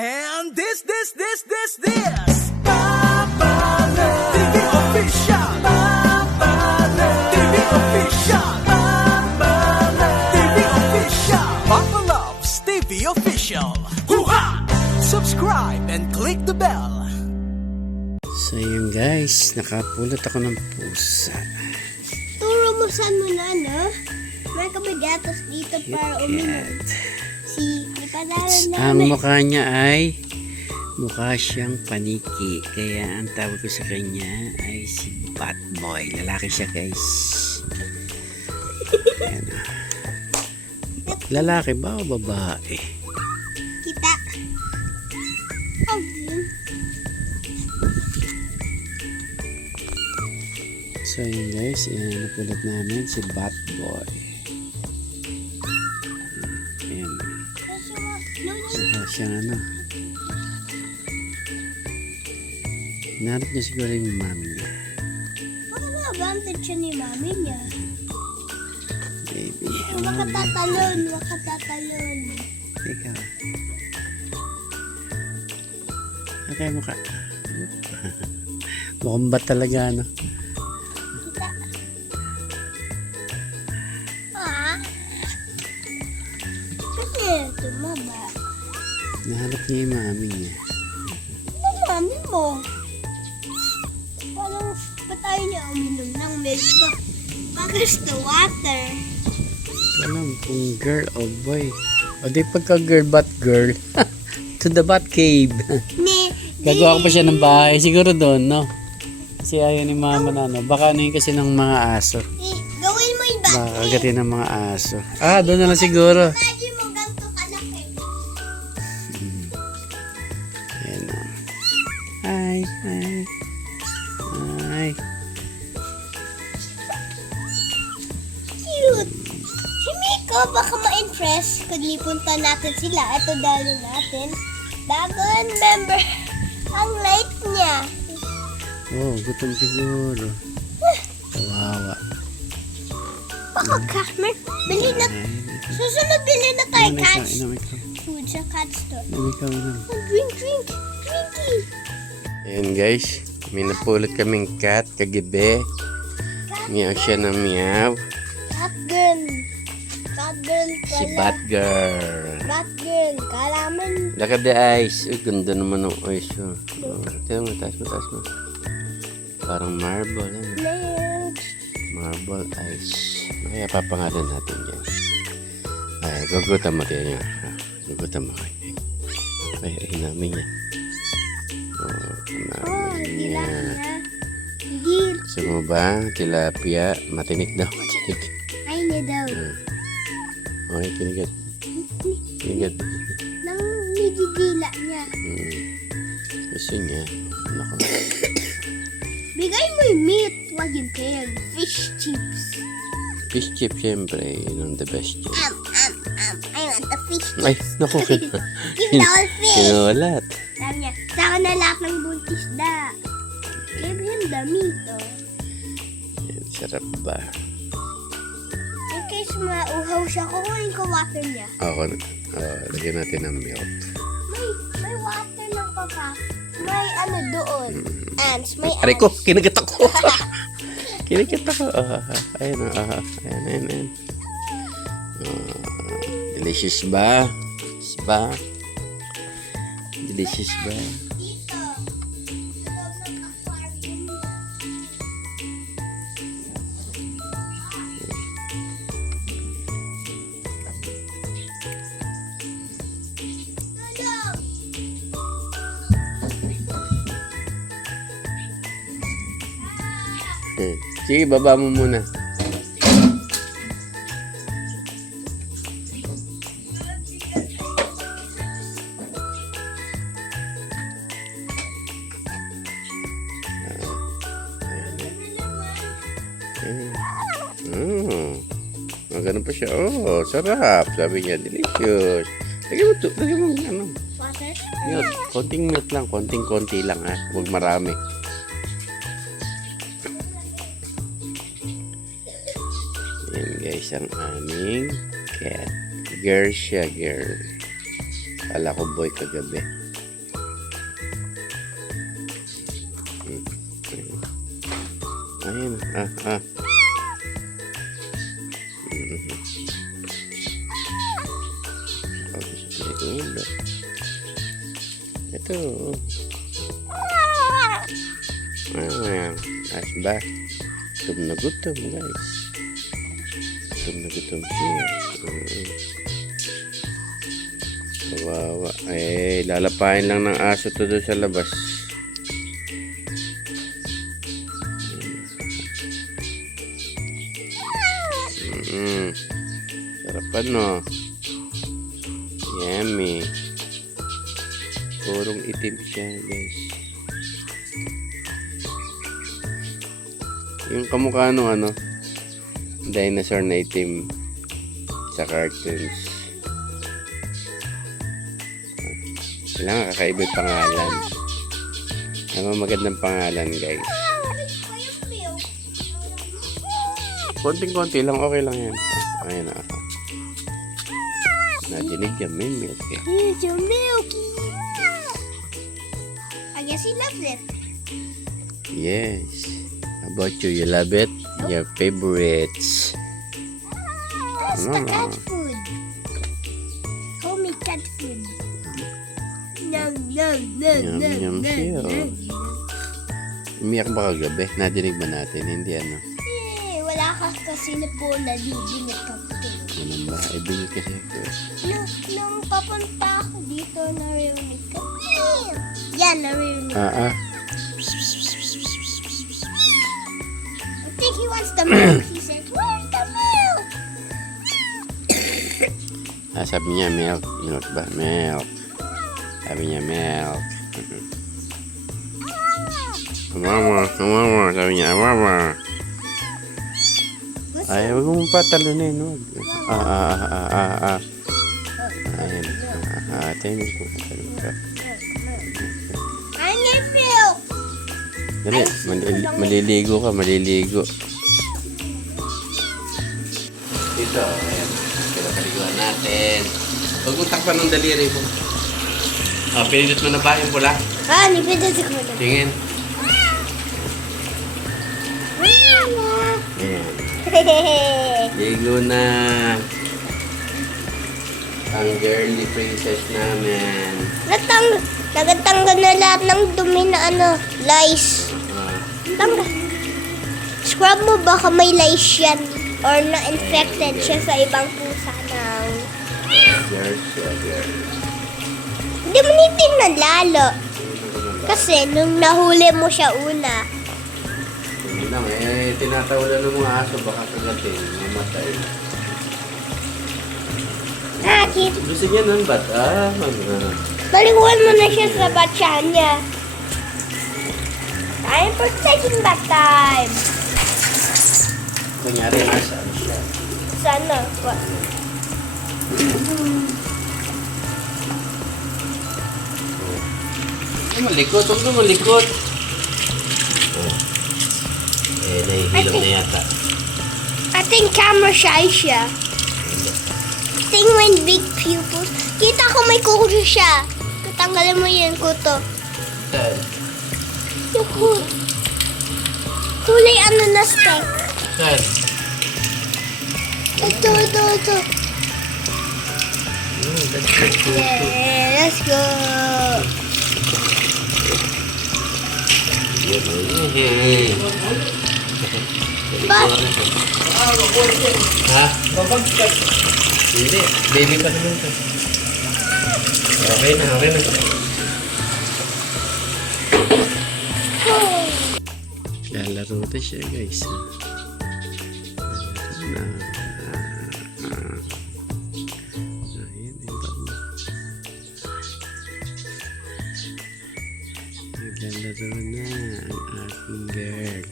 And this Papalove TV Official. Papalove TV Official. Papalove TV Official. Papalove's TV Official. Hoo-ha! Subscribe and click the bell. So yun guys, nakapulot ako ng pusa. Turo mo saan mo na, no? May kabagatos dito para uminom. Si Ipadalan Ang namin. mukha niya ay mukha siyang paniki. Kaya ang tawag ko sa kanya ay si Batboy. Lalaki siya guys. Ayan. Lalaki ba o babae? Kita. Oh, So yun guys, yan napulot namin si Batboy. Ayan. Mukha siyang ano. Narap niya siguro yung mami niya. baka na-advantage siya ni mami niya. Baby. Makatatalon. Ikaw. Okay, mukha. Mukhang bat talaga, ano? Kita. Ah. Kasi tumaba. Nahanap niya yung mami niya. Ano mami mo? Parang pa tayo niya uminom ng milk ba? Bagas to water. Alam kung girl o boy. O di pagka girl, bat girl. To the bat cave. Gagawa ko pa siya ng bahay. Siguro doon, no? Kasi ayaw ni mama na, no? Baka ano yun kasi ng mga aso. Gawin mo yung Baka battery. agatin ng mga aso. Ah, doon na lang siguro. Imagine mo ganito kalaki. Ayan na. Hi, hi. Hi. Cute. Si Miko, baka ma-impress kung lipunta natin sila. Ito dali natin. Bagong member ang light niya. Oh, gutom siguro. Kawawa. Baka Carmen, bili na. Susunod bili na tayo cats. Inom ikaw. Food sa cat store. Inom ikaw, inom. Oh, drink. Drinky. Ayan guys, may napulot kaming cat kagabi. Meow siya ng meow. Cat girl. Cat girl pala. Si Batgirl. Cat girl. Kalaman. Lakad the eyes. Uy, ganda naman ng eyes. Oh. Tignan mo, taas mo. Parang marble. Ano? Legs. Marble eyes. Kaya papangalan natin yan. Ay, gugutan mo kaya niya. Gugutan mo kayo. Ay, namin niya. Oh, namin niya. Dilang na. Hindi. Gusto mo ba? Tilapia. Matinik daw. Matinik. Ay, hindi daw. Okay, kinigat. Kinigat. Nang nagigila niya. Gusto niya. Nako. Bigay mo yung meat. Wag yung tail. Fish chips. Fish chip, syempre. Yun ang the best chip. I want the fish chips. Ay, naku. Give the whole fish. Kinulat. Sabi niya, saka na lahat ng buntis da. Give him the meat, oh. Yan, sarap ba? In case mauhaw siya, kukunin ko water niya. Ako, lagyan natin ng milk. May water ng papa. May ano doon. Ants, may Aray ko, ants. kinagat ako. Kinagat ako. Ayan. Delicious ba? Delicious ba? Dito. Loob ng aquarium. Tulog. Sige, baba mo muna. Ganun pa siya. Oh, sarap. Sabi niya, delicious. Lagyan mo, ano. Water? Milk. Konting milk lang. Konting-konti lang, ha. Huwag marami. Yan guys, ang aming cat. Girl siya, girl. Kala ko boy kagabi. Ayun. Ulo. Ito. Ayan. Ayos ba? Gutom na gutom, guys. Gutom na gutom siya. Kawawa. Eh, lalapain lang ng aso to doon sa labas. Sarapan, no? Yummy. Purong itim siya, guys. Yung kamukha nung ano, dinosaur na itim sa cartoons. Kailangan kakaiba yung pangalan. Ano magandang pangalan, guys. Konting-konti lang, okay lang yan. Ayan na. Nadinig yan, may milk eh. Here's your milky. I guess he loves it. Yes. How about you? You love it? Your favorites. That's the cat food. Homie cat food. Nom, nom, nom, Yum, nom, yum nom, siya. nom. Umiyak ba kagabi? Nadinig ba natin? Hindi ano. Wala ka kasi na po nalibinit ka po. Ganun ba? Ay, bingi kasi ako. Nung papunta ako dito, naririnig ka. Yan, naririnig. Ah. I think he wants the milk. He said, where's the milk? Sabi niya, milk. Milk ba? Milk. Sabi niya, milk. Mama. Sabi niya, mama. Ay, wag mong patalunin, wag. Ayan. Atin ko. I need milk. Dali, maliligo ka, maliligo. Dito, ayan. Pinapaliguan natin. Huwag mo takpan ng daliri mo. Pinindot mo na ba yung pula? Nipindot ko na. Tingin. Ayan. Ligo na. Ang girly princess namin. Nagatanggal na lahat ng dumi na lice. Tanggal. Scrub mo baka may lice yan or na-infected siya sa ibang pusa ng... Hindi mo nitingnan lalo. Kasi nung nahuli mo siya una, Hindi lang tinatawalan ng mga aso baka kagatin, mamatay. nakakit. Gusto niya nun ba't? Baliguan mo na siya sa batya niya. Time for taking bath time. Kunyari, nasaan siya? Sana. Malikot, huwag na malikot. Nahihilom na yata. I think camera shy siya. Penguin big pupils. Kita ko may kuko siya. Tanggalin mo yung kuto. Saan? Yung kuto. Kulay na stick. Saan? Ito. That's so cool. Yeah, let's go. But, Ha? Hindi. Baby pa naman to. Okay na. Lalaro na siya, guys. Naglalaro na ang aking girl.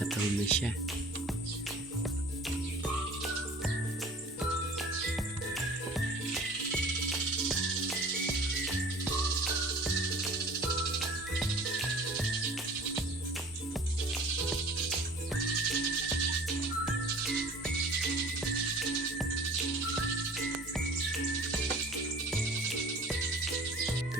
Pataw na siya.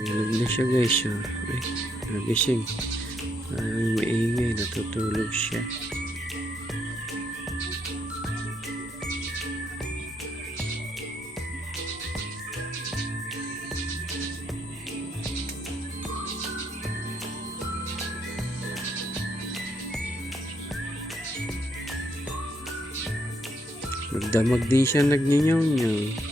Tulog na siya, guys. Ay, nagising. Parang maingay, natutulog siya. Magdamag din siya nagninyaw-nyaw.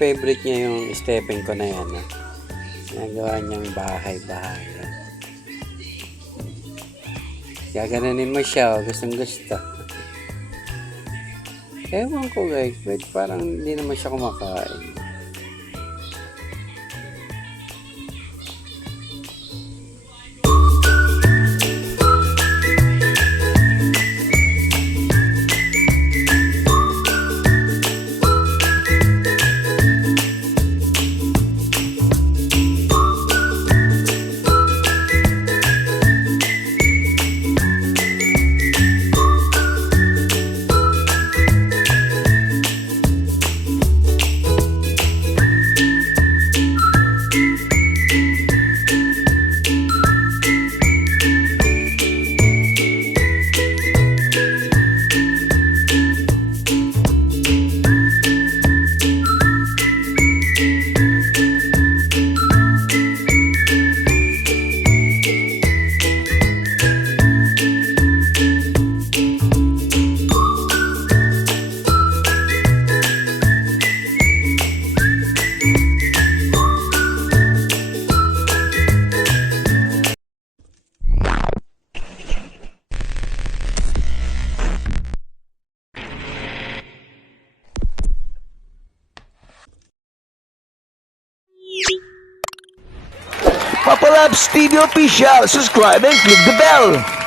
Favorite niya yung stepping ko na yan. Nagawa niyang bahay-bahay. Gaganunin mo siya. Gustong gusto. Ewan ko guys. But parang hindi naman siya kumakain. Papa Labs TV Official. Subscribe and click the bell.